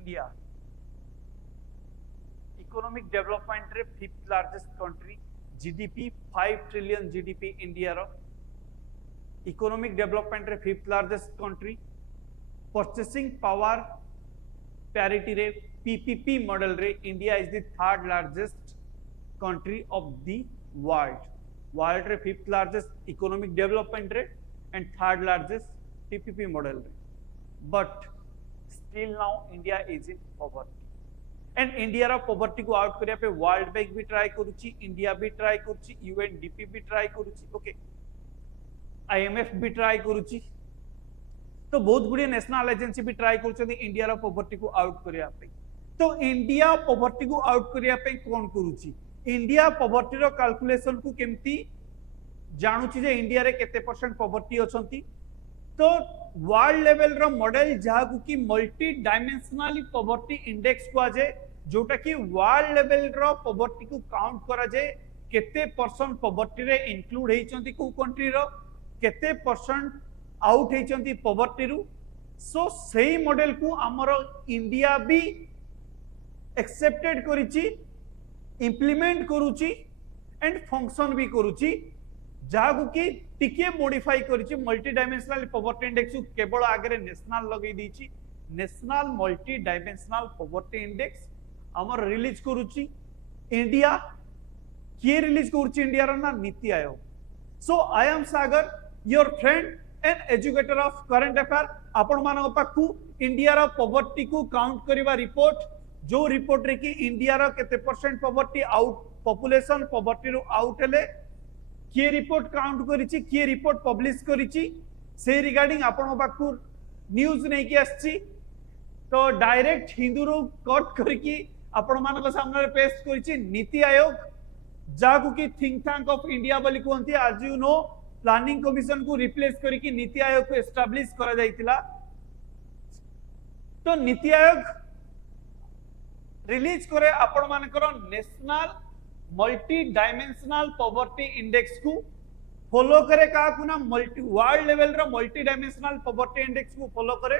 India economic development रे fifth largest country GDP 5 trillion GDP India रो economic development रे fifth largest country purchasing power parity रे PPP model रे India is the third largest country of the world रे fifth largest economic development रे and third largest PPP model रे but still now India is in poverty and India रा poverty को out करिया पे world bank भी try करूची India भी ट्राई करूची यूएनडीपी भी ट्राई करूची ओके आईएमएफ भी ट्राई करूची तो बहुत गुड़िया नेशनल एजेंसी भी ट्राई करूछथि इंडिया रा पॉवर्टी को आउट करिया पे तो इंडिया पॉवर्टी को आउट करिया पे कोन करूची इंडिया पॉवर्टी रो कैलकुलेशन को केमती जानूची जे इंडिया रे केते परसेंट पॉवर्टी अछंती तो वर्ल्ड लेवल रो मॉडल जहाकू की मल्टी डायमेंशनल पॉवर्टी इंडेक्स को आजे जोटा की वर्ल्ड लेवल रो पॉवर्टी को काउंट करा जे केते परसेंट पॉवर्टी रे इंक्लूड हेचंती को कंट्री रो केते परसेंट आउट हेचंती पॉवर्टी रु सो सेही मॉडल को हमरो इंडिया भी एक्सेप्टेड करिची इंप्लीमेंट करूची एंड फंक्शन भी करूची जहाकू की टिके मॉडिफाई करिची मल्टी डायमेंशनल पॉवर्टी इंडेक्स को केवल आगे नेशनल लगे दीची national multi dimensional poverty index हमर रिलीज करूची इंडिया के रिलीज करूची इंडिया रो ना NITI Aayog so I am Sagar your friend and educator of current affair आपण मानक पाखु इंडिया रो पॉवर्टी को काउंट करबा रिपोर्ट जो रिपोर्ट रे कि इंडिया रो केते percent poverty out population poverty रो आउट हेले के रिपोर्ट काउंट करिछि के रिपोर्ट पब्लिश करिछि से रिगार्डिंग आपण पाखु न्यूज़ नै कि आछि तो डायरेक्ट हिंदू रो कट करके आपण मानक सामने पेश करिछि नीति आयोग जाकू की थिंक टैंक ऑफ इंडिया बोली कहंती आज यू नो प्लानिंग कमिशन को रिप्लेस करके नीति आयोग को एस्टैब्लिश करा जायतिला तो नीति आयोग रिलीज करे आपण मानकर national multi dimensional poverty index को फॉलो करे का ना मल्टी वर्ल्ड लेवल रो मल्टी डायमेंशनल पॉवर्टी इंडेक्स को फॉलो करे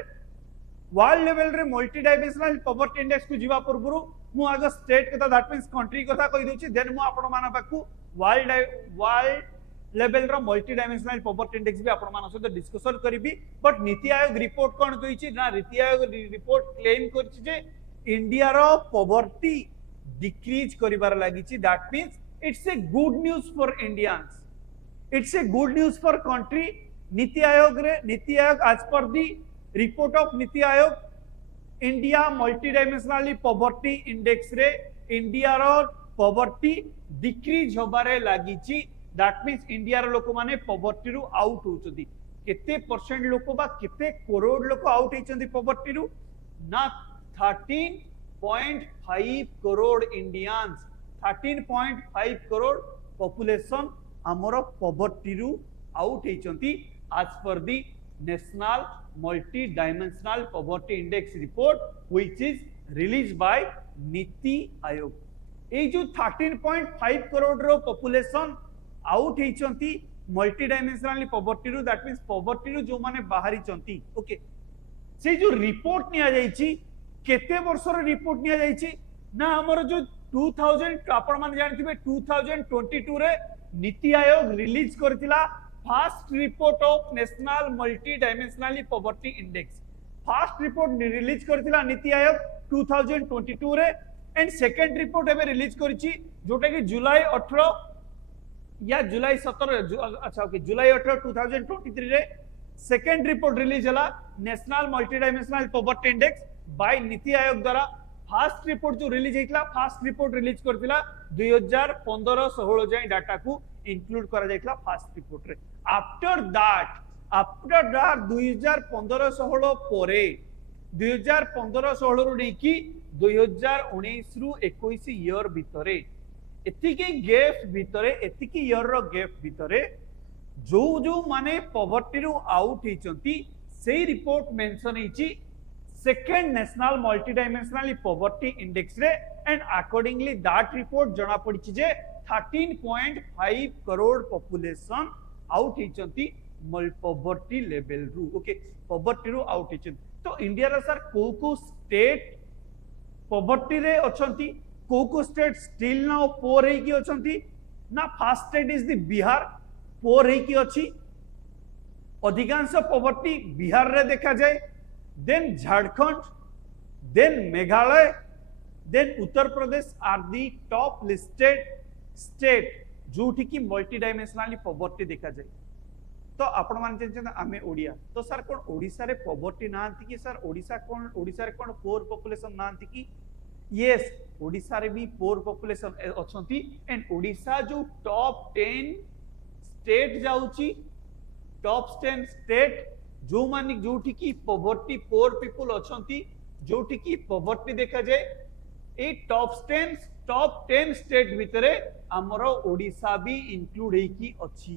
वर्ल्ड लेवल रे मल्टी डायमेंशनल पॉवर्टी इंडेक्स को जीवा पूर्व मु आगे स्टेट कथा दैट मींस कंट्री कथा कहि दोछि देन मु आपण माना पाकू वर्ल्ड लेवल रो मल्टी डायमेंशनल पॉवर्टी इंडेक्स भी आपण माना सहित डिस्कशन करिबी बट नीति आयोग रिपोर्ट कोन कहिछि ना नीति आयोग रिपोर्ट क्लेम करछि जे इंडिया रो पॉवर्टी डिक्रीज करिबार लागिछि that means it's a good news for Indians it's a good news for country NITI Aayog as per the report of NITI Aayog India multi dimensionally poverty index रे India रो poverty decrease होबारे लागिछि that means India रो लोक माने poverty रु out होचदी केते percent लोक बा केते करोड़ लोक आउट हेचंदी पॉवर्टी रु ना 13.5 करोड़ इंडियंस 13.5 करोड़ पॉपुलेशन हमरो पॉवर्टी रु out हेचंती as per the national multi dimensional poverty index report which is released by नीति आयोग ए जो 13.5 करोड़ रो पॉपुलेशन आउट हेचंती मल्टी डायमेंशनल पॉवर्टी रु दैट मींस पॉवर्टी रु जो माने बाहरी चंती ओके से जो रिपोर्ट निया जाईची केते वर्षर रिपोर्ट निया जाईची ना हमर जो 2000 आपण माने जानथिबे 2022 रे नीति आयोग रिलीज करथिला first report of national multi dimensional poverty index first report release करथिला नीति आयोग 2022 रे एंड सेकंड रिपोर्ट एबे रिलीज करछि जोटा कि जुलाई 18 या जुलाई 17 अच्छा ओके जुलाई 18 2023 रे सेकंड रिपोर्ट रिलीज हला national multi dimensional poverty index bye NITI Aayog द्वारा फर्स्ट रिपोर्ट जो रिलीज हेतला फर्स्ट रिपोर्ट रिलीज करथिला 2015-16 जाय डाटा को इंक्लूड करा जायतला फर्स्ट रिपोर्ट रे आफ्टर दैट 2015-16 परे 2015-16 रु नेकी 2019 रु 21 ईयर भितरे एतिकी गैप भितरे एतिकी ईयर रो गैप भितरे जो जो माने पॉवर्टी रु आउट हेचंती सेही रिपोर्ट मेंशन हेची second national multi dimensional poverty index रे एंड अकॉर्डिंगली दैट रिपोर्ट जना पड़िछि जे 13.5 करोड़ पॉपुलेशन आउट हेचंती पॉवर्टी लेवल रु ओके पॉवर्टी रु आउट हेचंती तो इंडिया रा सर को स्टेट पॉवर्टी रे अछंती को स्टेट स्टिल नाउ पोर हे की अछंती ना first state is the Bihar poor हे की अछि अधिकांश पॉवर्टी बिहार रे देखा जाए then Jharkhand then Meghalaya then Uttar Pradesh are the top listed state जोठी की मल्टी डायमेंशनली पॉवर्टी देखा जाए तो आपण मान आमे ओडिया तो सर कोन ओडिसा रे पॉवर्टी नांती कि सर ओडिसा रे कोन पोर पॉपुलेशन नांती कि यस ओडिसा रे भी पोर पॉपुलेशन अछंती एंड ओडिसा जो टॉप 10 स्टेट जाउची टॉप 10 स्टेट जो मानी जोठी की पॉवर्टी पोर पीपल अछंती जोठी की पॉवर्टी देखा जाए ए टॉप 10 स्टेट भितरे हमर ओडिसा भी इंक्लूड हे की अछि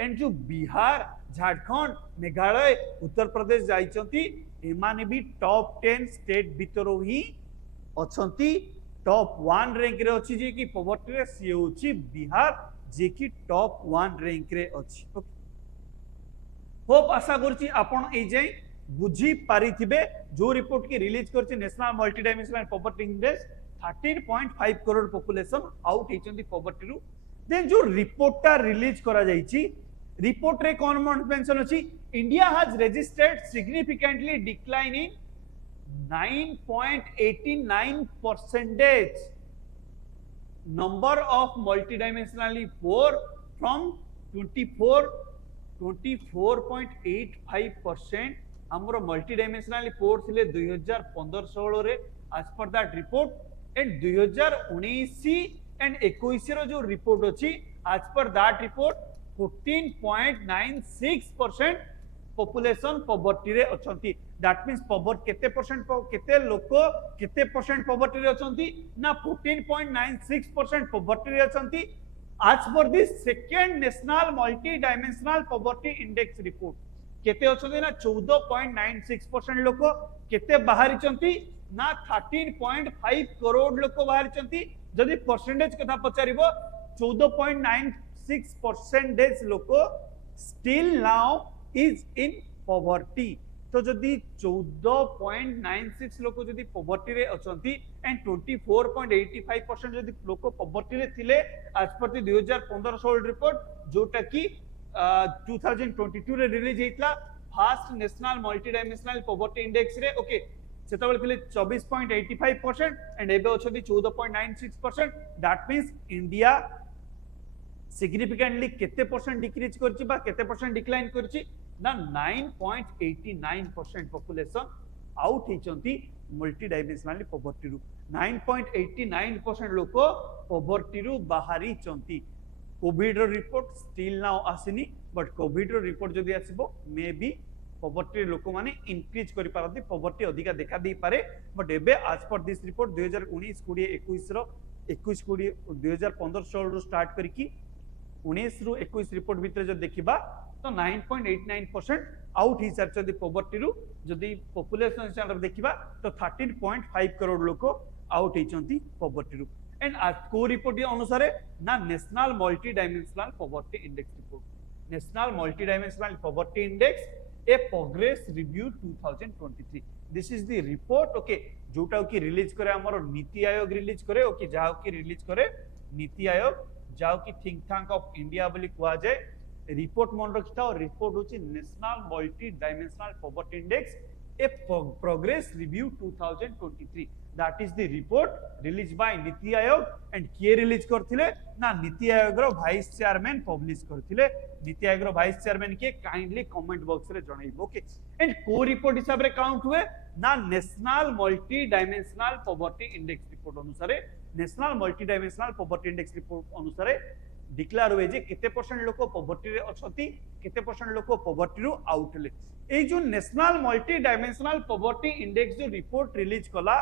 एंड जो बिहार झारखंड मेघालय उत्तर प्रदेश जाइचंती एमाने भी टॉप 10 स्टेट भितरो ही अछंती टॉप 1 रैंक रे अछि जे की पॉवर्टी रे से होची बिहार जे की टॉप 1 रैंक रे अछि होप आशा करछि आपण ए जे बुझी पारिथिबे जो रिपोर्ट की रिलीज करछि national multi dimensional poverty index 13.5 crore population out हेचंती पॉवर्टी रु देन जो रिपोर्टटा रिलीज करा जाइछि रिपोर्ट रे कोन मेंशन अछि India has registered significantly decline in 9.89% number of multidimensionally poor from 24.85% हमरो multidimensionally poor थिले 2015-16 रे as per that report and 2019 and 21 रो जो रिपोर्ट अछि as per that report 14.96% population poverty रे अछंती that means poverty केते परसेंट केते लोक केते परसेंट poverty रे अछंती ना 14.96% poverty रे अछंती as per the second national multi dimensional poverty index report केते अछंती ना 14.96% लोक केते बाहरी चंती ना 13.5 करोड़ लोक बाहरी चंती जदि परसेंटेज कथा पचारिबो 14.96% लोक still now is in poverty तो जदि 14.96 लोक जदि पॉवर्टी रे अछंती एंड 24.85% जदि लोक पॉवर्टी रे थिले आज पर 2015-16 रिपोर्ट जोटा की 2022 रे रिलीज हेतला first national multi dimensional poverty index रे ओके सेतबेले थिले 24.85% एंड एबे अछंती 14.96% दैट मींस इंडिया सिग्निफिकेंटली केते परसेंट डिक्रीज करछि बा केते परसेंट डिक्लाइन करछि ना 9.89% पॉपुलेशन आउट हेचंती मल्टी डायमेंशनली पॉवर्टी रु 9.89% लोक पॉवर्टी रु बाहरी चंती कोविड रो रिपोर्ट स्टिल नाउ आसिनी बट कोविड रो रिपोर्ट जदी आसीबो मे बी पॉवर्टी लोक माने इंक्रीज करि पारती पॉवर्टी अधिका देखा दे पारे बट एबे आज पर दिस रिपोर्ट 2019 20 21 रो 21 20 2015-16 रो स्टार्ट करिकी 19 रु 21 रिपोर्ट भीतर जो देखिबा तो 9.89% आउट ही सारचदी पॉवर्टी रु जदी पॉपुलेशन हिसाब देखिबा तो 13.5 करोड़ लोक आउट हेचंती पॉवर्टी रु एंड आज को रिपोर्ट अनुसार ना national multi dimensional poverty index report national multi dimensional poverty index A progress review 2023 this is the report okay जोटा की रिलीज करे हमर नीति आयोग रिलीज करे ओके जाओ की रिलीज करे नीति आयोग जाओ की थिंक टैंक ऑफ इंडिया बोली कुआ जाए रिपोर्ट मन रखिता और रिपोर्ट होची national multi dimensional poverty index A progress review 2023 that is the report release by NITI Aayog and किए रिलीज करथिले ना नीति आयोग रो वाइस चेयरमैन पब्लिश करथिले नीति आयोग रो वाइस चेयरमैन के काइंडली कमेंट बॉक्स रे जणाइबो ओके एंड को रिपोर्ट हिसाब रे काउंट हुए ना national multi dimensional poverty index report अनुसार national multi dimensional poverty index report अनुसार डिक्लेयर हुए जे केते परसेंट लोक पॉवर्टी रे अछंती केते परसेंट लोक पॉवर्टी रु आउट ले ए जो national multi dimensional poverty index जो रिपोर्ट रिलीज कला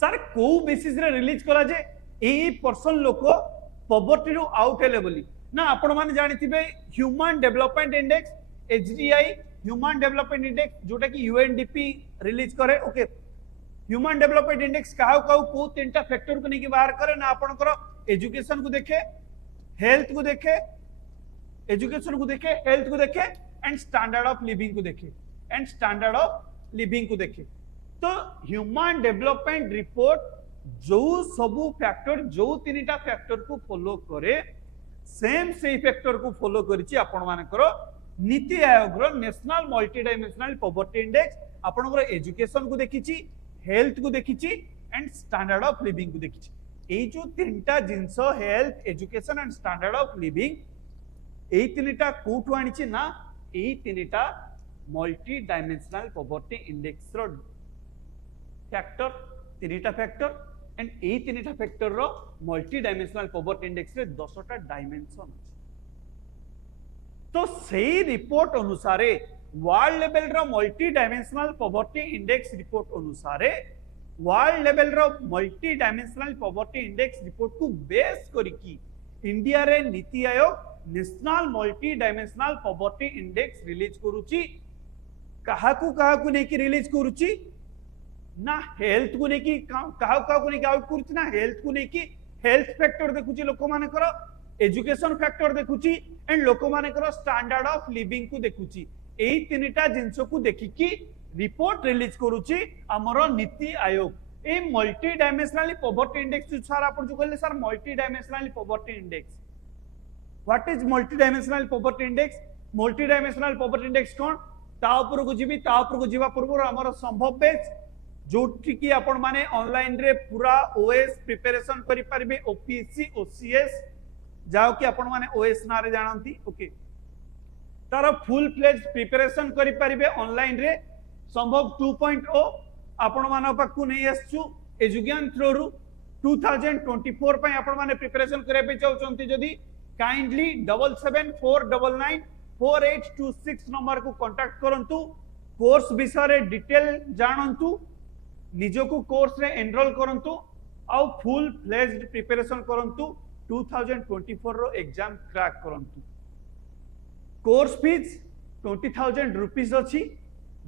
सर को बेसिस रे रिलीज कला जे ए पर्सन लोक पॉवर्टी रु आउट हेले बोली ना आपण माने जानिथिबे human development index HDI human development index जोटा की यूएनडीपी रिलीज करे ओके ह्यूमन डेवलपमेंट इंडेक्स काउ को तीनटा फैक्टर को नहीं बाहर करे ना आपनकर एजुकेशन को देखे हेल्थ को देखे एजुकेशन को देखे हेल्थ को देखे एंड स्टैंडर्ड ऑफ लिविंग को देखे तो ह्यूमन डेवलपमेंट रिपोर्ट जो सबू फैक्टर जो तीनटा फैक्टर को फॉलो करे सेम से फैक्टर को फॉलो करिछि आपण मानकर नीति आयोग रो national multi dimensional poverty index आपण एजुकेशन को देखिछि हेल्थ को देखिछि एंड स्टैंडर्ड ऑफ लिविंग को देखिछि ए जो तीनटा जिंस health education and standard of living ए तीनटा कोठु आनिछि ना ए तीनटा मल्टी डायमेंशनल पॉवर्टी इंडेक्स रो फैक्टर तीनटा फैक्टर एंड ए तीनटा फैक्टर रो मल्टी डायमेंशनल पॉवर्टी इंडेक्स रे 10टा डायमेंशन अछि तो सही रिपोर्ट अनुसार वर्ल्ड लेवल रो multi dimensional poverty index report अनुसार वर्ल्ड लेवल रो multi dimensional poverty index report को बेस करिकी इंडिया रे NITI Aayog national multi dimensional poverty index release करूची काहाकू नेकी रिलीज करूची ना हेल्थ को नेकी काहाकू नेकी आउट करूची ना हेल्थ को नेकी हेल्थ फैक्टर देखुची लोक मानकर एजुकेशन फैक्टर देखुची एंड लोक मानकर स्टैंडर्ड ऑफ लिविंग को देखुची एई तीनटा जिंस को देखिकी रिपोर्ट रिलीज करूची हमरो नीति आयोग ए multi dimensional poverty index sir आपण जो कहले sir multi dimensional poverty index what is multi dimensional poverty index multi dimensional poverty index कोन ता ऊपर को जीवा पूर्व हमरो संभव पेज जोटी की आपण माने ऑनलाइन रे पूरा ओएस प्रिपरेशन करि परबे ओपीएससी ओसीएस जाओ कि आपण माने ओएस ना रे जानंती ओके तार फुल फ्लेज प्रिपरेशन करि परबे ऑनलाइन रे संभव 2.0 आपण माने पाकु नै आछू एजुज्ञान थ्रू रु 2024 पय आपण माने प्रिपरेशन करे पे चाहउचंती जदी काइंडली 7749994826 नंबर को कांटेक्ट करंतु कोर्स विषय रे डिटेल जानंतु निजो को कोर्स रे एनरोल करंतु आउ फुल फ्लेज्ड प्रिपरेशन करंतु 2024 रो एग्जाम क्रैक करंतु कोर्स फीस 20,000 रुपीस अछि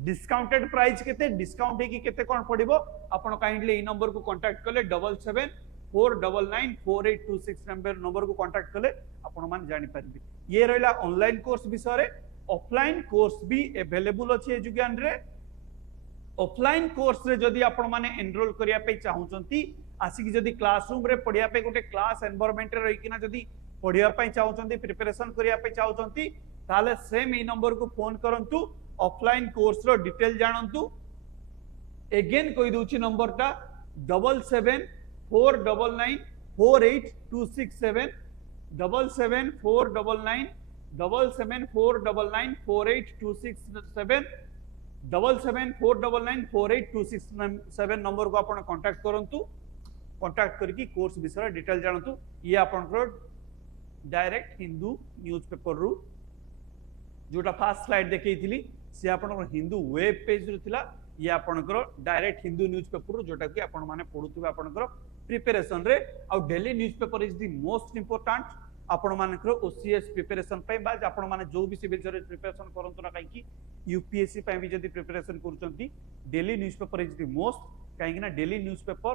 डिस्काउंटेड प्राइस केते डिस्काउंट हे कि केते कोन पड़िबो आपण काइंडली ई नंबर को कांटेक्ट करले 7749994826 नंबर को कांटेक्ट करले आपण मान जानि परबे ये रहला ऑनलाइन कोर्स विषय रे ऑफलाइन कोर्स भी अवेलेबल अछि एजुज्ञान रे ऑफलाइन कोर्स रे जदी आपण माने एनरोल करिया पे चाहउचंती आसी कि जदी क्लासरूम रे पढिया पे गोटे क्लास एनवायरनमेंट रे रही किना जदी पढिया पे चाहउचंती प्रिपरेशन करिया पे चाहउचंती ताले सेम ई नंबर को फोन करंतु ऑफलाइन कोर्स रो डिटेल जानंतु अगेन कोइ दोची नंबर ता 7749948267 774999474826 7749994826 नंबर को आपण कांटेक्ट करंतु कांटेक्ट करके कोर्स विषय डिटेल जानतु ये आपनकर डायरेक्ट हिंदू न्यूज़पेपर रु जोटा फास्ट स्लाइड देखैथिली से आपनकर हिंदू वेब पेज रु थिला ये आपनकर डायरेक्ट हिंदू न्यूज़पेपर रु जोटा कि आपण माने पढुथुबे आपनकर प्रिपरेशन रे आ daily newspaper is the most important आपण मानकर ओसीएस प्रिपरेशन पय बा आपण माने जो भी सिविल सर्विस प्रिपरेशन करंतु ना काई कि यूपीएससी पय भी जदी प्रिपरेशन करूचंती daily newspaper is the most काई कि ना डेली न्यूज़पेपर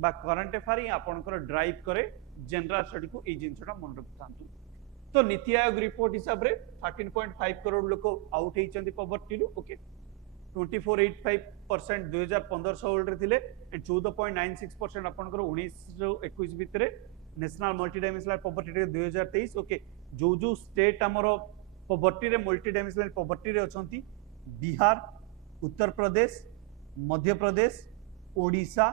बा करंट अफेयर आपनकर ड्राइव करे जनरल स्टडी को ए जिंसटा मन रखतांतु तो नीति आयोग रिपोर्ट हिसाब रे 13.5 करोड़ लोक आउट हेचंती पॉवर्टी रु ओके 2485% 2015-16 रे थिले एंड 14.96% आपनकर 19-21 भितरे नेशनल मल्टी डायमेंशनल पॉवर्टी रे 2023 ओके जो जो स्टेट हमरो पॉवर्टी रे मल्टी डायमेंशनल पॉवर्टी रे अछंती बिहार उत्तर प्रदेश मध्य प्रदेश ओडिशा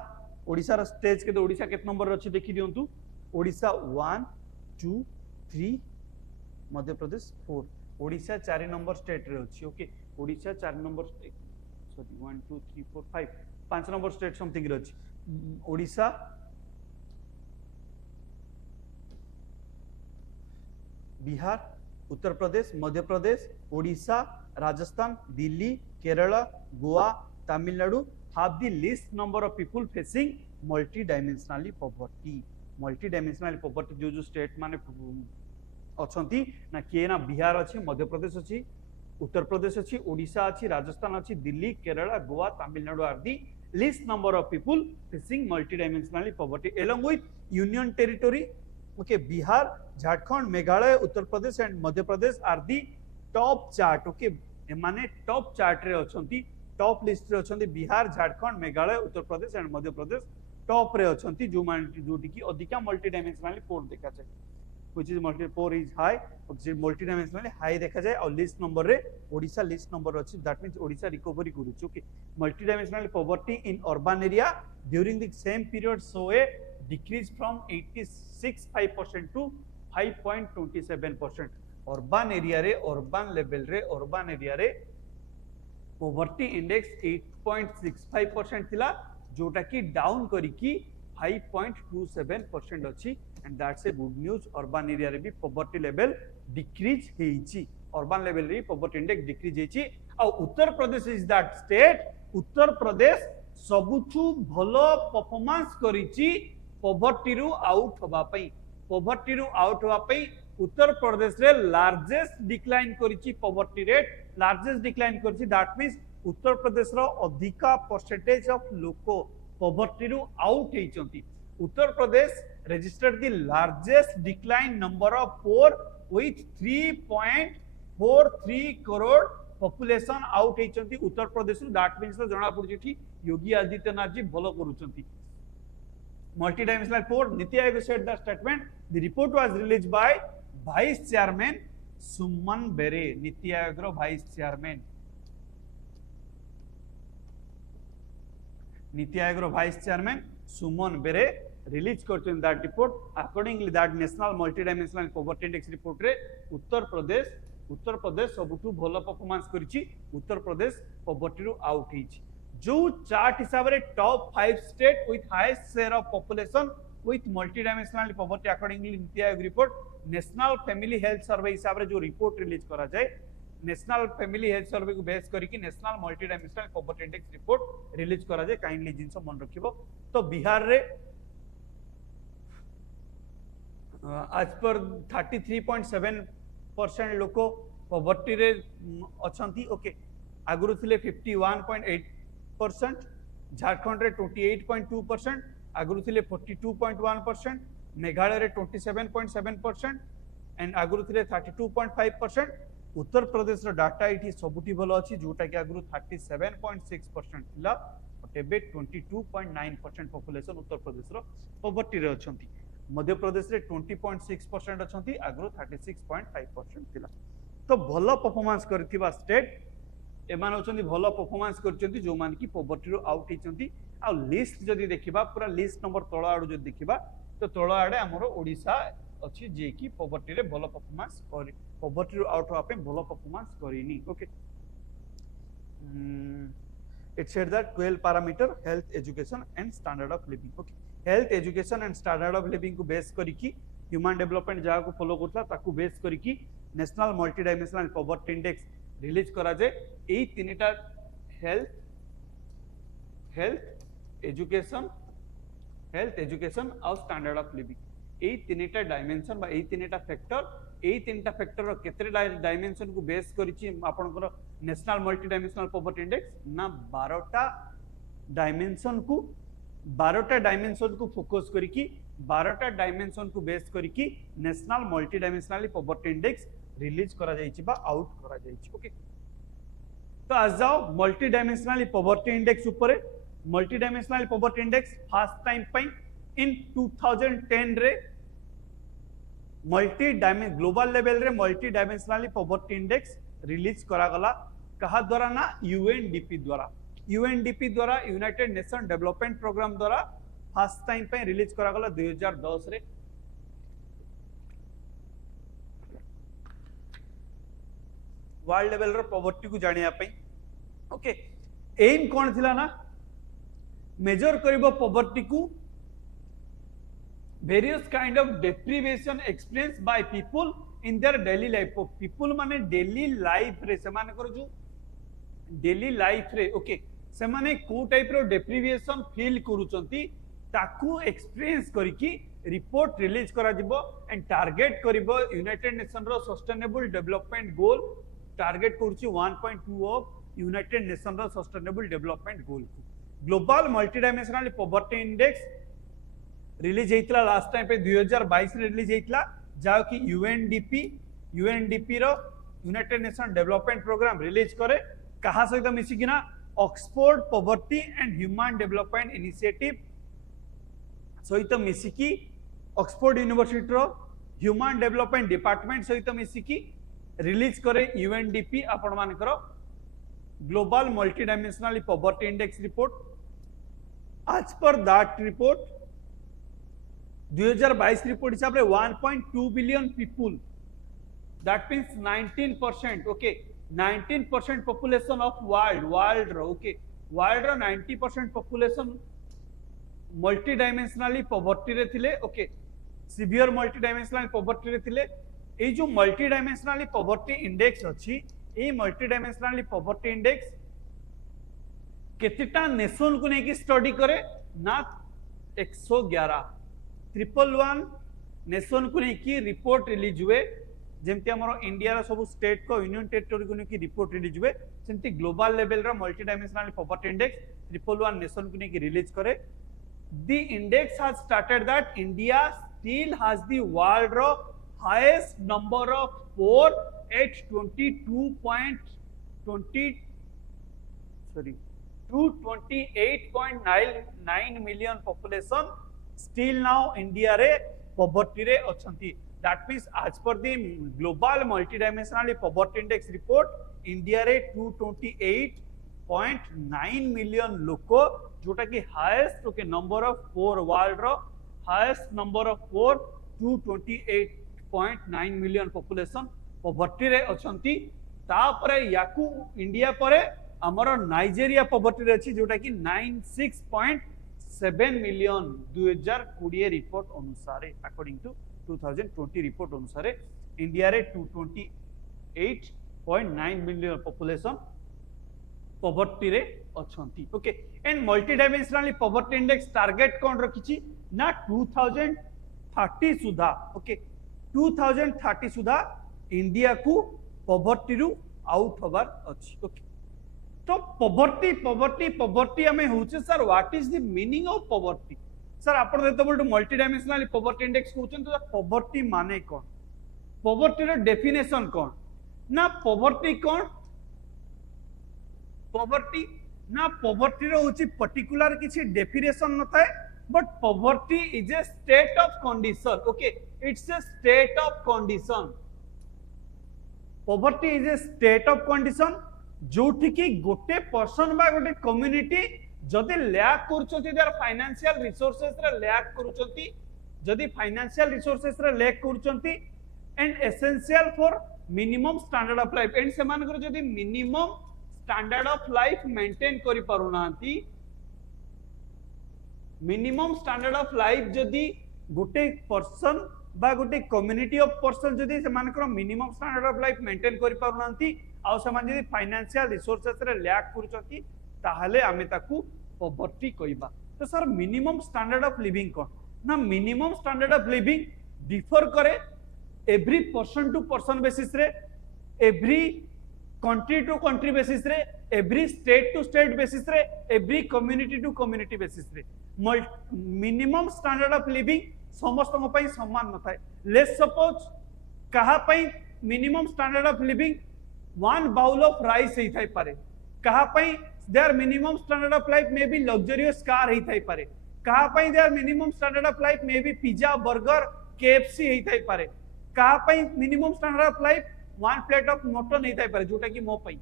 ओडिशा रा स्टेज के ओडिशा केत नंबर अछि देखि दियंतु ओडिशा 1 2 3 मध्य प्रदेश 4 ओडिशा 4 नंबर स्टेट रे अछि okay Odisha 4 number sorry 1 2 3 4 5 5 number state something रे अछि Odisha Bihar Uttar Pradesh Madhya Pradesh Odisha Rajasthan Delhi Kerala Goa Tamil Nadu have the least number of people facing multi-dimensionally poverty जो स्टेट माने अछंती ना किए ना बिहार अछि मध्य प्रदेश अछि उत्तर प्रदेश अछि ओडिशा अछि राजस्थान अछि Delhi Kerala Goa Tamil Nadu are the least number of people facing multi-dimensionally poverty along with union territory okay Bihar Jharkhand Meghalaya Uttar Pradesh and Madhya Pradesh are the top chart okay माने top chart रे अछंती टॉप लिस्ट रे अछंती Bihar, Jharkhand, Meghalaya, Uttar Pradesh and Madhya Pradesh top रे अछंती जोटी की अधिका multi dimensionally पोर देखा जाए, which is multi 4 is high, multi dimensionally high देखा जाए और लिस्ट नंबर रे ओडिशा लिस्ट नंबर अछि, दैट मींस ओडिशा रिकवरी करूछ। Okay, multi dimensional poverty in urban area during the same period so a decrease from 86.5% to 5.27%। Urban area रे urban level रे urban area रे poverty index 8.65% थिला, जोटा की down करी की 5.27% अछि, and that's a good news. Urban area रे भी पॉवर्टी लेवल डिक्रीज हेछि, अर्बन लेवल रे पॉवर्टी इंडेक्स डिक्रीज हेछि। और Uttar Pradesh is that state, उत्तर प्रदेश सबुठु भलो परफॉर्मेंस करिछि पॉवर्टी रु आउट होबा पई। पॉवर्टी रु आउट होबा पई उत्तर प्रदेश रे लार्जेस्ट डिक्लाइन करिछि पॉवर्टी रेट, लार्जेस्ट डिक्लाइन करिछि, दैट मींस उत्तर प्रदेश रो अधिका परसेंटेज ऑफ लोको पॉवर्टी रु आउट हेचंती। Uttar Pradesh registered the largest decline number of poor with 3.43 crore population out हेचंती Uttar प्रदेश रु, दैट मींस जणा पड़छि कि योगी आदित्यनाथ जी भलो करूचंती। Multi dimensional pour, NITI Aayog said the statement, the report was released by vice chairman सुमन बेरे, नीति आयोग रो वाइस चेयरमैन, नीति आयोग रो vice chairman Suman Bery release करछन that report. Accordingly that national multi dimensional poverty index report रे उत्तर प्रदेश सबुठु भलो परफॉर्मेंस करिछि, उत्तर प्रदेश पॉवर्टी रु आउट हिछि। जो चार्ट हिसाब रे top 5 state with highest share of population with multi dimensional poverty accordingly NITI Aayog report, national family health survey हिसाब रे जो रिपोर्ट रिलीज करा जाए, नेशनल फैमिली हेल्थ सर्वे को बेस करके national multi dimensional poverty index report release करा जाए। काइंडली जिंस मन रखिबो। तो बिहार रे आज पर 33.7% लोक पॉवर्टी रे अछंती। ओके, आगुरु थिले 51.8%, झारखंड रे 28.2%, आगुरु थिले 42.1%, मेघालय रे 27.7% एंड आगुरु थिले 32.5%। उत्तर प्रदेश रो डाटा इठी सबुठी भलो अछि, जोटा कि आगुरु 37.6% थिला, एबे 22.9% पॉपुलेशन उत्तर प्रदेश रो पॉवर्टी रे अछंती। मध्य प्रदेश रे 20.6% अछंती, आगुरु 36.5% थिला। तो भलो परफॉर्मेंस करथिबा स्टेट एमान होचंती, भलो परफॉर्मेंस करचंती जो मान की पॉवर्टी रो आउट हेचंती। आ लिस्ट जदी देखिबा, पूरा लिस्ट नंबर तळा आडू जदी देखिबा, तो तळा आडे हमरो ओडिशा अछि जे की पॉवर्टी रे भलो परफॉर्मेंस करी, पॉवर्टी रो आउट होआ पे भलो परफॉर्मेंस करिनी। Okay, it said that 12 parameter health education and standard of living। Okay, health education and standard of living को बेस करिकी ह्यूमन डेवलपमेंट जहाँ को फॉलो करता ताकू बेस करिकी national multi dimensional poverty index release करा जाए। एई तीनटा हेल्थ एजुकेशन और स्टैंडर्ड ऑफ लिविंग, एई तीनटा डायमेंशन बा एई तीनटा फैक्टर रो केते डायमेंशन को बेस करिची आपनकर national multi dimensional poverty index ना 12टा डायमेंशन को फोकस करिकी 12टा डायमेंशन को बेस करिकी national multi dimensional poverty index release करा जाइछि बा आउट करा जाइछि। ओके, तो आज जाओ मल्टी डायमेंशनल पॉवर्टी इंडेक्स ऊपर। Multi dimensional poverty index first time पई इन 2010 रे ग्लोबल लेवल रे multi dimensional poverty index release करा गला, कहा द्वारा ना यूएनडीपी द्वारा, यूएनडीपी द्वारा यूनाइटेड नेशन डेवलपमेंट प्रोग्राम द्वारा फर्स्ट टाइम पे रिलीज करा गला 2010 रे। वर्ल्ड लेवल रो पॉवर्टी को जानिया पे। ओके, एम कोन थिला ना मेजर करिबो पॉवर्टी को various kind of deprivation experience by people in their daily life. People माने डेली लाइफ रे समान करो जो डेली लाइफ रे ओके से माने को टाइप रो डेप्रिवेशन फील करूचंती ताकू एक्सपीरियंस करिकी रिपोर्ट रिलीज करा जिवो एंड टारगेट करिवो यूनाइटेड नेशन रो सस्टेनेबल डेवलपमेंट गोल टारगेट करूची 1.2 ऑफ यूनाइटेड नेशन रो सस्टेनेबल डेवलपमेंट गोल को। Global multi dimensional poverty index release हेतला लास्ट टाइम पे 2022 रे रिलीज हेतला, जाओ कि यूएनडीपी रो United Nation development programme release करे कहा सहित मिसिकिना Oxford poverty and human development initiative सहित मिसिकी ऑक्सफोर्ड यूनिवर्सिटी रो ह्यूमन डेवलपमेंट डिपार्टमेंट सहित मिसिकी रिलीज करे यूएनडीपी आपण मानकर global multi dimensional poverty index report. As per that report 2022 report हिसाब रे 1.2 billion people that means 19% okay 19% population of world रो ओके वर्ल्ड रो 90% पॉपुलेशन मल्टी डायमेंशनली पॉवर्टी रे थिले okay severe multi dimensional poverty रे थिले। ए जो मल्टी डायमेंशनली पॉवर्टी इंडेक्स अछि ए multi dimensionally poverty index केतिटा nation को नेकी स्टडी करे ना 111 111 नेशन को नेकी रिपोर्ट रिलीज हुए जेमती हमर इंडिया रा सब स्टेट को यूनियन टेरिटरी को नेकी रिपोर्ट रिलीज हुए सेमती ग्लोबल लेवल रा multi dimensional poverty index 111 nation को नेकी रिलीज करे। The index has stated that India still has the world highest number of poor at 228.9 million population. Still now India re poverty re achanti. That means as per the global multidimensional poverty index report India re 228.9 million लोको जोटा कि highest okay number of poor world रो highest number of poor 228.9 million population poverty रे अछंती। तापरे याकू India परे हमर Nigeria poverty रे अछि जोटा कि 96.7 मिलियन 2020 रिपोर्ट अनुसार अकॉर्डिंग टू 2020 रिपोर्ट अनुसार इंडिया रे 228.9 मिलियन पॉपुलेशन पॉवर्टी रे अछंती okay. And multi dimensionally poverty index target कोन रखिछि ना 2030 सुधा ओके 2030 सुधा इंडिया को पॉवर्टी रु आउट होबार अछि ओके। तो पॉवर्टी पॉवर्टी पॉवर्टी हमें होचे sir what is the meaning of poverty sir आपण जेतबेल मल्टी डायमेंशनली पॉवर्टी इंडेक्स कहउछन तो पॉवर्टी माने कोन पॉवर्टी रो डेफिनेशन कोन ना पॉवर्टी कोन पॉवर्टी ना पॉवर्टी रो होची पर्टिकुलर किछि डेफिनेशन न थाए but poverty is a state of condition okay it's a state of condition poverty is a state of condition जोठी कि गोटे पर्सन बा गोटे कम्युनिटी जदि लैक करूचंती देयर फाइनेंशियल रिसोर्सेस रे लैक करूचंती जदि फाइनेंशियल रिसोर्सेस रे लैक करूचंती and essential for minimum standard of life and सेमानकर जदि minimum standard of life maintain करि पारुनांती मिनिमम स्टैंडर्ड ऑफ लाइफ जदि गोटे पर्सन बा गोटे कम्युनिटी ऑफ पर्सन जदि सेमानकर minimum standard of life maintain करि पारुनांती आ समान जदि फाइनेंशियल रिसोर्सेस रे लैक करूचंती ताहले आमे ताकू पॉवर्टी कहबा। तो sir minimum standard of living कोन ना minimum standard of living differ करे every person to person basis रे every country to country basis रे every state to state basis रे every community to community basis रे minimum standard of living समस्त पई समान न थाए। लेट्स सपोज कहा पई minimum standard of living 1 bowl of rice ही थाई पारे कहा पई there minimum standard of life may be luxurious car ही थाई पारे कहा पई there minimum standard of life may be pizza burger KFC ही थाई पारे कहा पई minimum standard of life 1 plate of mutton ही थाई पारे जोटा कि मो पई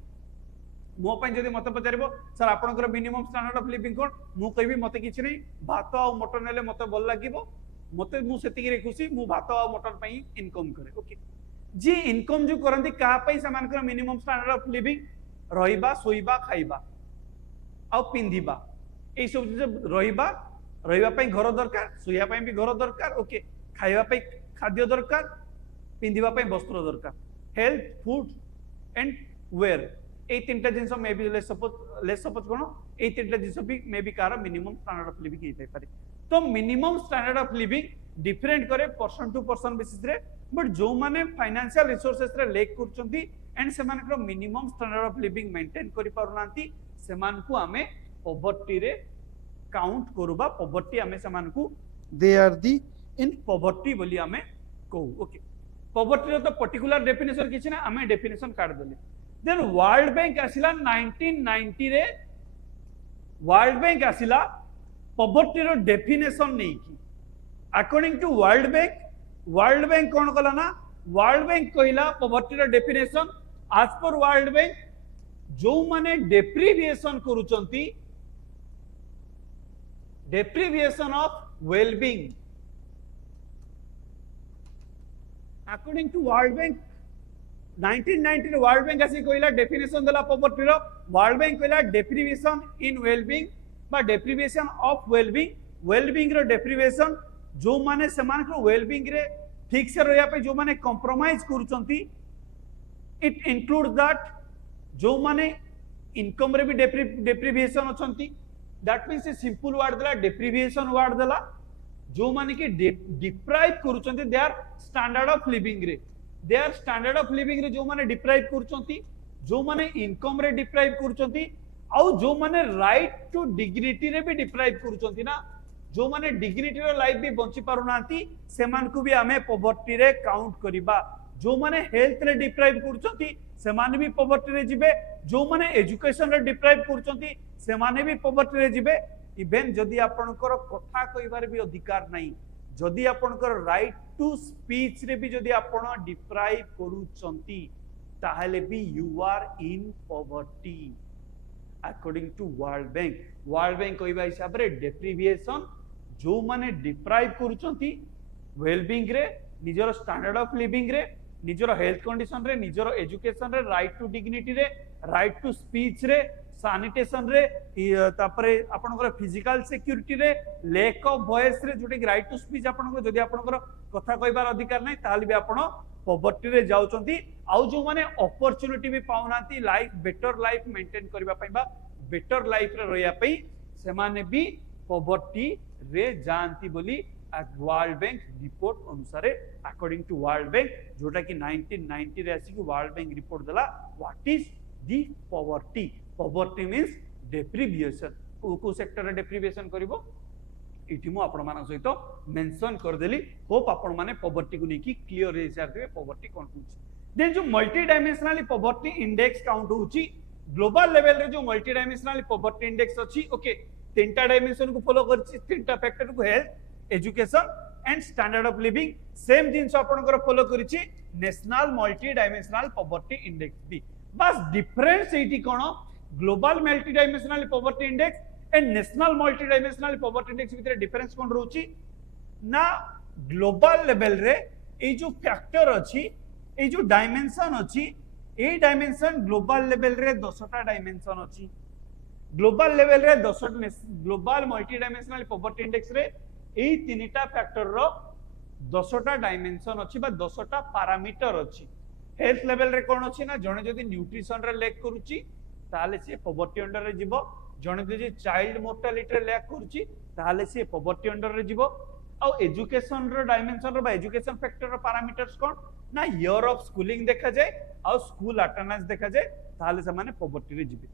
जदि मत पचारिबो सर आपनकर मिनिमम स्टैंडर्ड ऑफ लिविंग कोन मु कहबी मते किछ नै भात आ मटन हेले मते भल लागिबो मते मु सेतिकी रे खुशी मु भात आ मटन पई इनकम करे ओके जी इनकम जो करंती कहा पई समानकर मिनिमम स्टैंडर्ड ऑफ लिविंग रहिबा सोइबा खाइबा आ पिंधिबा ए सब रहिबा पई घर दरकार सोइया पई भी घर दरकार ओके खाइबा पई खाद्य दरकार पिंधिबा पई वस्त्र दरकार हेल्थ फूड एंड वेयर ए तीनटा जिंस मे बी लेट्स सपोज कोन ए तीनटा जिंस भी मे बी कार मिनिमम स्टैंडर्ड ऑफ लिविंग हे पारे। तो minimum standard of living different करे पर्सन टू पर्सन बेसिस रे बट जो माने फाइनेंशियल रिसोर्सेस रे लेक करचंती एंड सेमानकर minimum standard of living maintain करि पारुनांती सेमान को हमें पॉवर्टी रे काउंट करबा पॉवर्टी हमें सेमान को they are the in poverty बोली हमें कहू ओके। पॉवर्टी रो तो पर्टिकुलर डेफिनेशन किछ ना हमें डेफिनेशन काट देले देन वर्ल्ड बैंक आसिला 1990 रे वर्ल्ड बैंक आसिला पॉवर्टी रो डेफिनेशन नहीं की अकॉर्डिंग टू वर्ल्ड बैंक कौन कला ना वर्ल्ड बैंक कहला पॉवर्टी रो डेफिनेशन आज पर वर्ल्ड बैंक जो माने डेप्रिविएशन करूचंती deprivation of wellbeing according to world bank 1990 रे वर्ल्ड बैंक आसी कहला डेफिनेशन देला पॉवर्टी रो वर्ल्ड बैंक कहला डेप्रिविएशन इन वेलबींग बा डेप्रिविएशन ऑफ वेलबींग रो डेप्रिविएशन जो माने समान को वेलबींग रे ठीक से रहया पे जो माने कॉम्प्रोमाइज करूचंती इट इंक्लूड दैट जो माने इनकम रे भी डेप्रिविएशन अछंती that means a simple word देला डेप्रिविएशन वर्ड देला जो माने कि डिप्राइव करूचंती they are standard of living रे they are standard of living रे जो माने डिप्राइव करूचंती जो माने इनकम रे डिप्राइव करूचंती आउ जो माने राइट टू डिग्निटी रे भी डिप्राइव करूचंती ना जो माने डिग्निटी रो लाइफ भी बंची पारु नांती सेमान को भी हमें पॉवर्टी रे काउंट करिबा जो माने हेल्थ रे डिप्राइव करूचंती सेमाने भी पॉवर्टी रे जिबे जो माने एजुकेशन रे डिप्राइव करूचंती सेमाने भी पॉवर्टी रे जिबे इवेन जदि आपनकर कथा कहिबार भी अधिकार नाही जदि आपनकर राइट टू स्पीच रे भी जदि आपण डिप्राइव करूचंती ताहले भी you are in poverty according to world Bank कहबा हिसाब रे डेप्रिविएशन जो माने डिप्राइव करूचंती वेलबींग रे निजर स्टैंडर्ड ऑफ लिविंग रे निजर हेल्थ कंडीशन रे निजर एजुकेशन रे राइट टू डिग्निटी रे राइट टू स्पीच रे सैनिटेशन रे तापरे आपनकर फिजिकल सिक्योरिटी रे लैक ऑफ वॉइस रे जोटे राइट टू स्पीच आपनकर जदि आपनकर कथा कहबार अधिकार नै ताहले भी आपण पॉवर्टी रे जाउचंती आउ जो माने अपॉर्चुनिटी भी पाउनांती लाइफ बेटर लाइफ मेंटेन करबा पई बा बेटर लाइफ रे रहया पई से माने भी पॉवर्टी रे जानती बोली वर्ल्ड बैंक रिपोर्ट अनुसार अकॉर्डिंग टू वर्ल्ड बैंक जोटा कि 1990 रे आसी वर्ल्ड बैंक रिपोर्ट दला what is the poverty means deprivation को सेक्टर रे डेप्रिविएशन करिवो इठी मु आपण मान सहित मेंशन कर देली होप आपण माने पॉवर्टी को नेकी क्लियर हे सारथे पॉवर्टी कोन होची देन जो multi dimensional poverty index count होची ग्लोबल लेवल रे जो मल्टी डायमेंशनल पॉवर्टी इंडेक्स अछि ओके तीनटा डायमेंशन को फॉलो करछि तीनटा फैक्टर को health education and standard of living same जिंस आपनकर फॉलो करिछि national multi dimensional poverty index भी बस डिफरेंस एटी कोन global multi dimensional poverty index and national multi dimensional poverty index भितर डिफरेंस कोन रहउछि ना ग्लोबल लेवल रे ए जो फैक्टर अछि ए जो डायमेंशन अछि ए डायमेंशन ग्लोबल लेवल रे 10टा डायमेंशन अछि ग्लोबल लेवल रे 10 global multi dimensional poverty index रे ए तीनटा फैक्टर रो 10टा डायमेंशन अछि बा 10टा पैरामीटर अछि हेल्थ लेवल रे कोन अछि ना जणे जदी न्यूट्रिशन रे लैक करूची ताले से पॉवर्टी अंडर रे जीवो जणे जदी चाइल्ड मोर्टालिटी रे लैक करूची ताले से पॉवर्टी अंडर रे जीवो आ एजुकेशन रो डायमेंशन रो बा एजुकेशन फैक्टर रो पैरामीटर्स कोन ना ईयर ऑफ स्कूलिंग देखा जाए आ स्कूल अटेंडेंस देखा जाए ताले से माने पॉवर्टी रे जीवे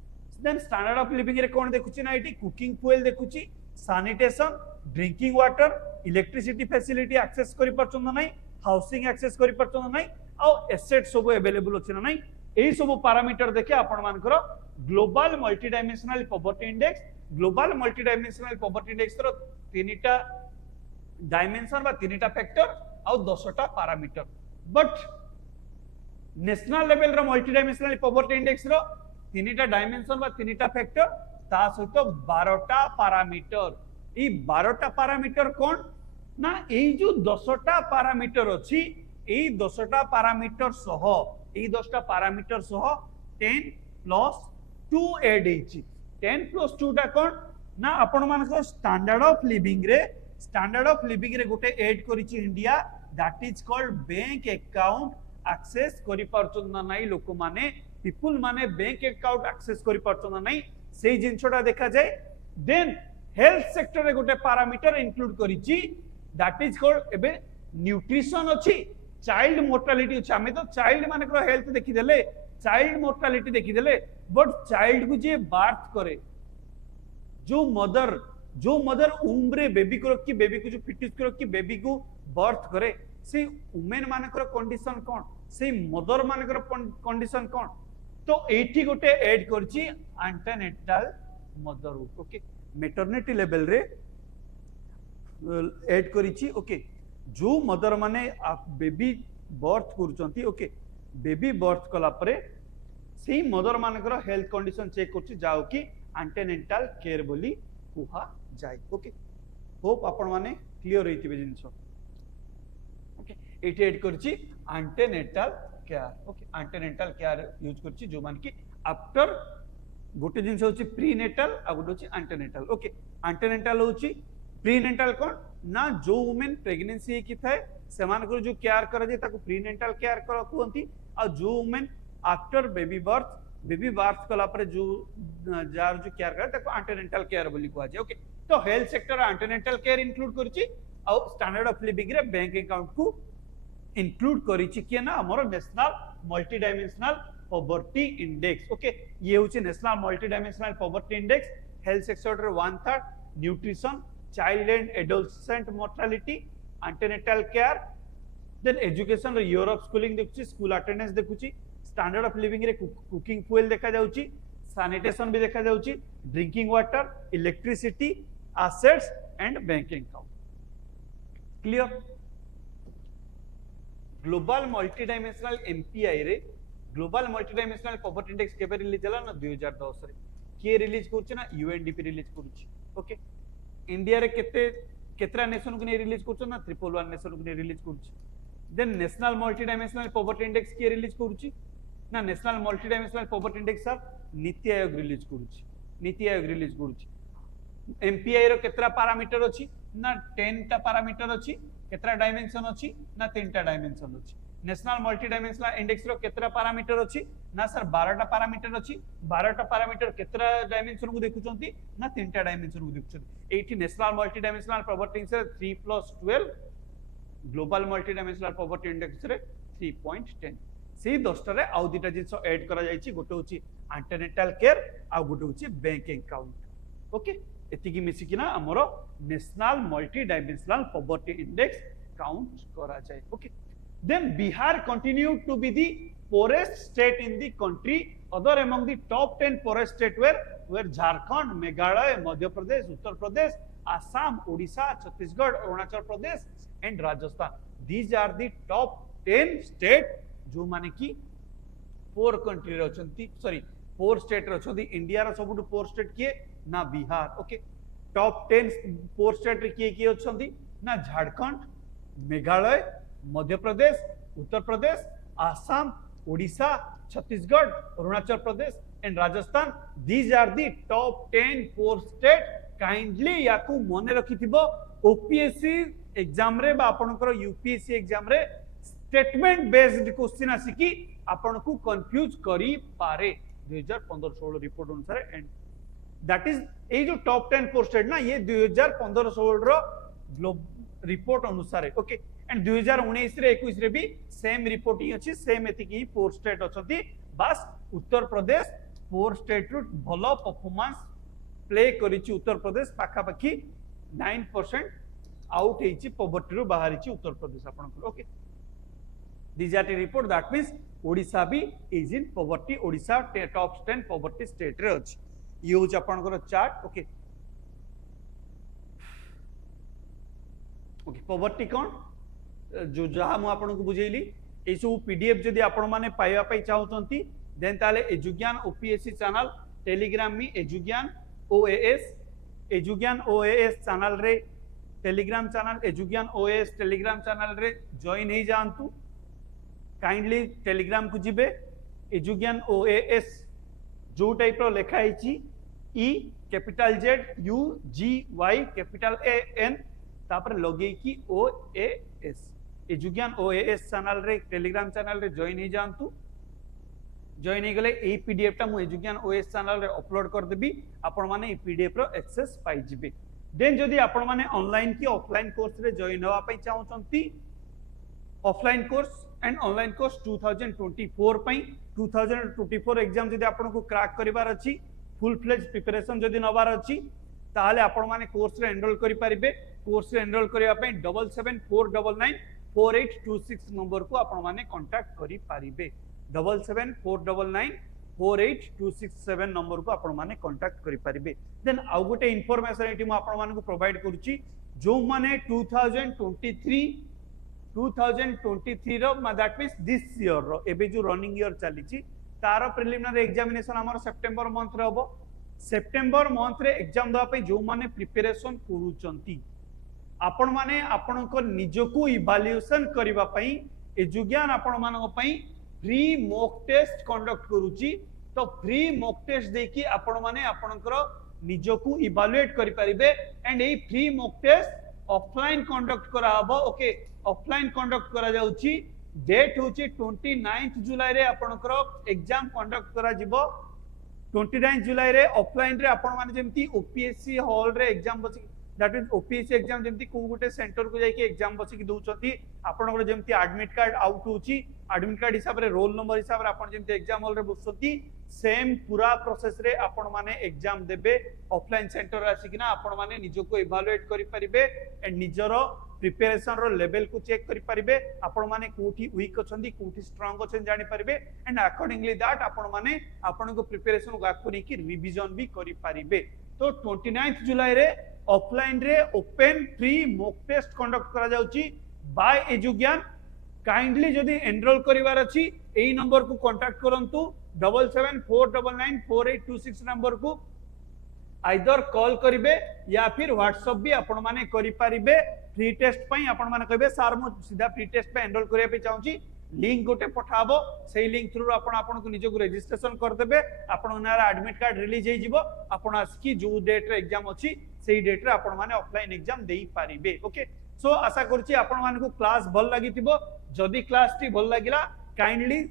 देन स्टैंडर्ड ऑफ लिविंग रे कोन देखुची ना एटी कुकिंग फ्यूल देखुची sanitation drinking water electricity facility access करि परचन नै हाउसिंग एक्सेस करि परचन नै आ एसेट सब अवेलेबल अछि नै एही सब पैरामीटर देखे आपण मानकर global multi dimensional poverty index रो तीनटा डायमेंशन बा तीनटा फैक्टर आ 10टा पैरामीटर बट नेशनल लेवल रो मल्टी डायमेंशनल पॉवर्टी इंडेक्स रो तीनटा डायमेंशन बा तीनटा फैक्टर ता सहित 12टा पैरामीटर ई 12टा पैरामीटर कोन ना एई जो 10टा पैरामीटर अछि एई 10टा पैरामीटर सह एई 10टा पैरामीटर सह 10 + 2 ऐड हेछि 10 + 2 टा कोन ना आपण मानको स्टैंडर्ड ऑफ लिविंग रे गोटे ऐड करिछि India that is called bank account access करि परचन ना नै लोक माने पीपल माने बैंक अकाउंट एक्सेस करि परचन नै सेही जिंसटा देखा जाय देन हेल्थ सेक्टर रे गोटे पैरामीटर इंक्लूड करिछि दैट इज कॉल्ड एबे न्यूट्रिशन अछि चाइल्ड मोर्टालिटी अछि हमें तो चाइल्ड मानकर हेल्थ देखि देले चाइल्ड मोर्टालिटी देखि देले बट चाइल्ड को जे बर्थ करे जो मदर उम्र बेबी को रखी बेबी को जो फिटिस को रखी बेबी को बर्थ करे से वुमेन मानकर कंडीशन कोन से मदर मानकर कंडीशन कोन तो एठी गोटे ऐड करछि antenatal motherhood okay maternity level रे ऐड करिछि ओके जो मदर माने बेबी बर्थ करूचंती ओके बेबी बर्थ कला परे सेही मदर मानकर हेल्थ कंडीशन चेक करछि जाओ कि एंटेनेंटल केयर बोली कुहा जाय ओके होप आपण माने क्लियर रहिथिबे जिंस ओके एटी ऐड करछि एंटेनेंटल केयर ओके एंटेनेंटल केयर यूज करछि जो मान कि आफ्टर गोटे जिंस होछि प्रीनेटल आ गोटे होछि एंटेनेंटल ओके एंटेनेंटल होछि प्रीनेटल कोन ना जो वुमेन प्रेगनेंसी की थाए सेमानकर जो केयर करा जे ताको प्रीनेटल केयर कर कहंती आ जो वुमेन आफ्टर बेबी बर्थ कला पर जो जार जो केयर करे ताको एंटेनेंटल केयर बोली कहै छै ओके तो health sector antenatal care include करछि आ स्टैंडर्ड ऑफ लिविंग रे बैंक अकाउंट को इंक्लूड करिछि के ना हमर national multi dimensional poverty index okay ये होछि national multi dimensional poverty index health sector रे 1/3 nutrition child and adolescent mortality antenatal care then education रे ईयर ऑफ स्कूलिंग देखुछि स्कूल अटेंडेंस देखुछि स्टैंडर्ड ऑफ लिविंग रे कुकिंग फ्यूल देखा जाउछि sanitation भी देखा जाउछि drinking water electricity assets and banking account clear global multi dimensional MPI रे global multi dimensional poverty index केबे रिलीज होला ना 2010 रे के रिलीज करछि ना यूएनडीपी रिलीज करछि ओके इंडिया रे केतरा नेशन को ने रिलीज करछ ना 111 नेशन को ने रिलीज करछि then national multi dimensional poverty index के रिलीज करछि ना national multi dimensional poverty index sir NITI Aayog release करछि नीति आयोग रिलीज करछि एमपीआई रो केतरा पैरामीटर अछि ना 10 टा पैरामीटर अछि केतरा डायमेंशन अछि ना 3 टा डायमेंशन अछि नेशनल मल्टी डायमेंशनल इंडेक्स रो केतरा पैरामीटर अछि ना सर 12 टा पैरामीटर अछि 12 टा पैरामीटर केतरा डायमेंशन को देखुचंती ना 3 टा डायमेंशन को देखुचंती एठी national multi dimensional poverty index 3+12 global multi dimensional poverty index रे 3.10 से 10 टा रे आउ दिटा जिंस ऐड करा जायछि गोटे होछि एंटेनेंटल केयर आ गोटे होछि बैंकिंग अकाउंट ओके एति की मिसी कि ना हमरो national multi dimensional poverty index count करा जाय okay then Bihar continue to be the poorest state in the country other among the top 10 poorest state were Jharkhand Meghalaya Madhya Pradesh Uttar Pradesh Assam Odisha Chhattisgarh Arunachal Pradesh and Rajasthan these are the top 10 state जो माने की पोर country रे अछंती sorry पोर state रे अछंती India रो सबटु पोर state किए ना Bihar okay top 10 poor state रे किए अछंती ना Jharkhand Meghalaya Madhya Pradesh Uttar Pradesh Assam Odisha Chhattisgarh Arunachal Pradesh and Rajasthan these are the top 10 poor state kindly याकू मने रखिथिबो ओपीएससी एग्जाम रे बा आपनकर यूपीएससी एग्जाम रे स्टेटमेंट बेस्ड क्वेश्चन आसिकी आपन को कंफ्यूज करी पारे 2015-16 रिपोर्ट अनुसार एंड दैट इज ए जो टॉप 10 पोर स्टेट ना ये 2015-16 रो रिपोर्ट अनुसार ओके एंड 2019 रे 21 रे भी सेम रिपोर्ट ही अछि सेम एति की पोर स्टेट अछंती बस उत्तर प्रदेश पोर स्टेट रु भलो परफॉर्मेंस प्ले करिछि उत्तर प्रदेश पाखा पाखी 9% आउट हेछि पॉवर्टी रु बाहरिछि उत्तर प्रदेश आपन okay these are the report that means Odisha भी is in poverty Odisha top 10 poverty state रे अछि ये हो अपन को चार्ट ओके ओके पॉवर्टी कोन जो जहा मु आपन को बुझेली ए सब पीडीएफ जदी आपण माने पाइबा पई चाहउतंती देन ताले एजुज्ञान ओपीएससी चैनल टेलीग्राम में एजुज्ञान ओएएस चैनल रे Telegram channel Edugyan OAS Telegram channel रे जॉइन ही जानतु काइंडली टेलीग्राम को जिबे एजुज्ञान ओएएस जो टाइप रो लेखा हिची E capital Z U G Y capital A N तापर लगे की ओएएस एजुज्ञान ओएएस चैनल रे टेलीग्राम चैनल रे जॉइन ही जानतु जॉइन ही गले ए पीडीएफ टा मु एजुज्ञान ओएएस चैनल रे अपलोड कर देबी आपण माने ए पीडीएफ रो एक्सेस पाई जिबे देन जदी आपण माने ऑनलाइन की ऑफलाइन कोर्स रे जॉइन होवा पई चाहउचंती offline course and online course 2024 पई 2024 एग्जाम जदी आपण को क्रैक करिवार अछि फुल फ्लेज प्रिपरेशन जदी नवार अछि ताले आपण माने कोर्स रे एनरोल करि परिबे कोर्स रे एनरोल करिया पई 7749948826 नंबर को आपण माने कांटेक्ट करि परिबे 7749948826 48267 नंबर को आपण माने कांटेक्ट करि परिबे। देन आउ गोटे इन्फॉर्मेशन एटी मु आपण माने को प्रोवाइड करूची जो माने 2023 रो दैट मींस दिस ईयर रो एबे जो रनिंग ईयर चली तार प्रिलिमिनरी एग्जामिनेशन हमर सेप्टेम्बर मंथ रे हबो। सेप्टेम्बर मंथ रे एग्जाम दवा पे जो माने प्रिपरेशन करूचंती आपण माने आपण को निजको इवैल्यूएशन करबा पई एजुज्ञान आपण मानक पई फ्री मॉक टेस्ट कंडक्ट करूची। तो फ्री मॉक टेस्ट देखि आपण माने आपणकर निजको इवैल्यूएट करि परिबे and a free mock test offline conduct करा हबो। ओके ऑफलाइन कंडक्ट करा जाउची डेट होची 29 जुलाई रे आपणकर एग्जाम कंडक्ट करा जिवो। 29 जुलाई रे ऑफलाइन रे आपण माने जेमती ओपीएससी हॉल रे एग्जाम बसी दैट मींस ओपीएससी एग्जाम जेमती को गुटे सेंटर को जाई के एग्जाम बसी की दोउचती आपणकर जेमती एडमिट कार्ड आउट होची एडमिट कार्ड हिसाब रे रोल नंबर हिसाब रे आपण जेमती एग्जाम हॉल रे बसती सेम पूरा प्रोसेस रे आपण माने एग्जाम देबे। ऑफलाइन सेंटर आसी कि ना आपण माने निजो को इवैल्यूएट करि परिबे एंड निजरो प्रिपरेशन रो लेवल को चेक करि परिबे आपण माने कोठी वीक अछंदी कोठी स्ट्रांग अछन जानि परिबे एंड अकॉर्डिंगली दैट आपण माने आपण को प्रिपरेशन को आकु की रिवीजन भी करि परिबे। तो 29 जुलाई रे ऑफलाइन रे open free mock test conduct करा जाउची बाय एजुज्ञान। काइंडली जदि एनरोल करिवार अछि एई नंबर को कांटेक्ट करंतु 77499482 नंबर को आइदर कॉल करिवे या फिर व्हाट्सएप भी आपण माने करि परिबे। फ्री टेस्ट पई आपण माने कहबे सर मु सीधा फ्री टेस्ट पे एनरोल करिया पे चाहूची लिंक गोटे पठाबो सेही लिंक थ्रू आपण को निजो को रजिस्ट्रेशन कर देबे आपण नारा एडमिट कार्ड रिलीज हे जिवो आपण आस्की जो डेट रे एग्जाम अछि सेही डेट रे आपण माने ऑफलाइन एग्जाम देई परिबे। ओके सो आशा करछि आपण मान को क्लास भल लागितिबो। जदि क्लास टी भल लागिला काइंडली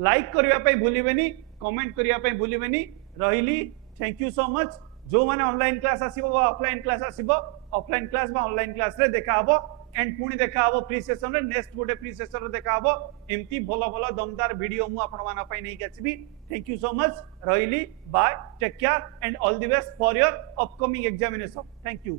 लाइक करिया पे भूलिबेनी कमेंट करिया पे भूलिबेनी रहिली। Thank you so much. जो माने ऑनलाइन क्लास आसीबो वा ऑफलाइन क्लास आसीबो ऑफलाइन क्लास बा ऑनलाइन क्लास रे देखा हबो एंड पुणी देखा हबो फ्री सेशन रे नेक्स्ट गोटे फ्री सेशन रे देखा हबो एमती भलो भलो दमदार वीडियो मु आपण माना पई नै गछबी। थैंक यू सो मच रहिली bye take care and all the best for your upcoming examination. Thank you.